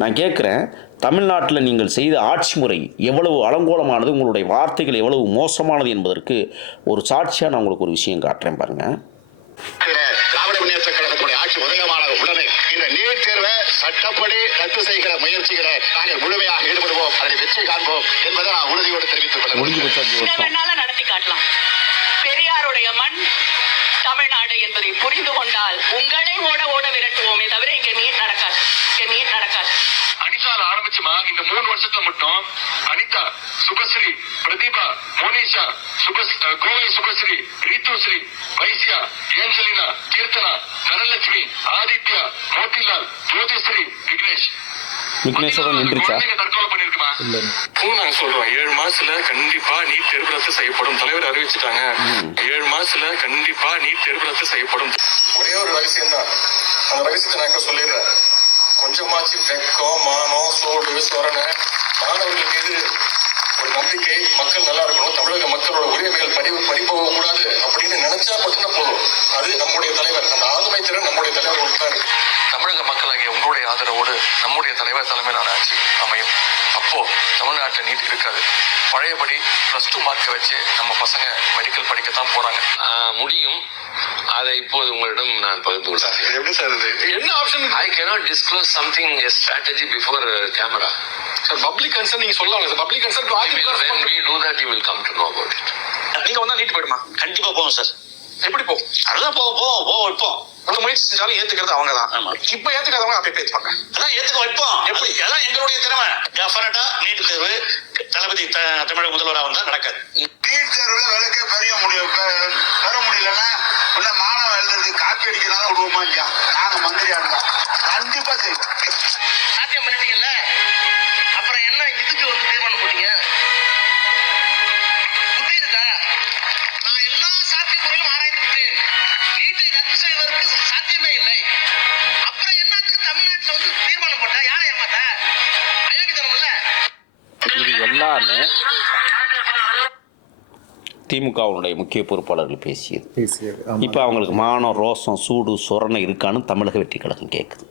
நான் கேட்குறேன், தமிழ்நாட்டில் நீங்கள் செய்த ஆட்சி முறை எவ்வளவு அலங்கோலமானது, உங்களுடைய வார்த்தைகள் எவ்வளவு மோசமானது என்பதற்கு ஒரு சாட்சியாக நான் உங்களுக்கு ஒரு விஷயம் காட்டுறேன் பாருங்கள். திராவிட முன்னேற்ற கழகத்துடைய ஆட்சி உதயமான உடனே இந்த நீட் தேர்வை சட்டப்படி ரத்து செய்கிற முயற்சிகளை நாங்கள் முழுமையாக ஈடுபடுவோம், அதை வெற்றி காண்போம் என்பதை நான் உறுதியோடு தெரிவித்துக் கொள்கிறேன். நடத்தி காட்டலாம். பெரியாருடைய மண் தமிழ்நாடு என்பதை புரிந்து கொண்டால் உங்களை ஓட ஓட விரட்டுவோமே தவிர இங்க நீட் நடக்காது. அனிதால ஆரம்பிச்சுமா இந்த 3 வருஷத்துல மட்டும் அனிதா, சுபஸ்ரீ, பிரதீபா, மோனிஷா, கோவை சுபஸ்ரீ, ரீத்துஸ்ரீ, வைசியா, ஏஞ்சலினா, கீர்த்தனா, தனலட்சுமி, ஆதித்யா, மோதிலால், ஜோதிஸ்ரீ, விக்னேஷோட நின்றுச்சா தற்கொலை பண்ணிருக்குமா? நாங்க சொல்றோம் 7 மாசத்துல கண்டிப்பா நீட் தேர்வு ரத்து செய்யப்படும். தலைவர் அறிவிச்சுட்டாங்க 7 மாசத்துல கண்டிப்பா நீட் தேர்வு ரத்து செய்யப்படும். ஒரே ஒரு ரகசியம் தான், அந்த ரகசியத்தை நான் சொல்லிடுறேன். கொஞ்சமாச்சு வெக்கம், மானம், சோடு, சொரணை, மாணவர்கள் மீது ஒரு நம்பிக்கை, மக்கள் நல்லா இருக்கணும், தமிழக மக்களோட உரிமைகள் பறிபோக கூடாது அப்படின்னு நினைச்சா மட்டும்தான் போதும். அது நம்முடைய தலைவர், அந்த ஆளுமை திறன் நம்முடைய தலைவர் தான். தமிழக மக்களாகிய உங்களுடைய ஆதரவோடு நம்முடைய தலைவர் தலைமையிலான ஆட்சி அமையும். அப்போ தமிழ்நாட்டில் நீட் இருக்காது. பழையபடி +2 மார்க்கை வச்சு நம்ம பசங்க மெடிக்கல் படிக்கத்தான் போறாங்க. முடியும். அதை இப்போது உங்களிடம் நான் பகிர்ந்து கொள்கிறேன். எப்படி சார் இது என்ன option? I cannot disclose something, a strategy before camera. Sir public concern நீங்க சொல்லலாம் sir. Public concern when we do that you will come to know about it. நீங்க வந்தா நீட் போயிடுமா? கண்டிப்பா போவோம் சார். எப்படி போ? அதுதான் போவோம் வைப்போம். ஒரு முயற்சி செஞ்சாலும் ஏத்துக்கிறது அவங்க தான். இப்ப ஏத்துக்காதவங்க அப்படியே பேசுவாங்க. அதான் ஏத்துக்க வைப்போம். எப்படி? அதான் எங்களுடைய திறமை. டெஃபனட்டா நீட் தேர்வு தளபதி தமிழக முதல்வராக வந்தா நடக்காது. நீட் தேர்வுல விளக்கே பெற முடியலன்னா மாணவன் எழுதுறதுக்கு காப்பி அடிக்கிறாங்க விடுவோமா? நாங்க மந்திரியா இருந்தா கண்டிப்பா செய்வோம். சாத்தியம் பண்ணிட்டீங்கல்ல, அப்புறம் என்ன இதுக்கு தீர்மானம் போட்டீங்க? புத்தி இருக்கா? நான் எல்லா சாத்தியமுறையும் ஆராய்ந்து விட்டேன். நீட்டை ரத்து செய்வதற்கு சாத்தியமே இல்லை. அப்புறம் என்னத்துக்கு தமிழ்நாட்டில் தீர்மானம் போட்டா? யாரை ஏமாத்த? அயோக்கியத்தனம் இல்ல இது எல்லாமே திமுகவுடைய முக்கிய பொறுப்பாளர்கள் பேசியது. இப்போ அவங்களுக்கு மானம், ரோசம், சூடு, சொரணை இருக்கான்னு தமிழக வெற்றி கழகம் கேட்குது.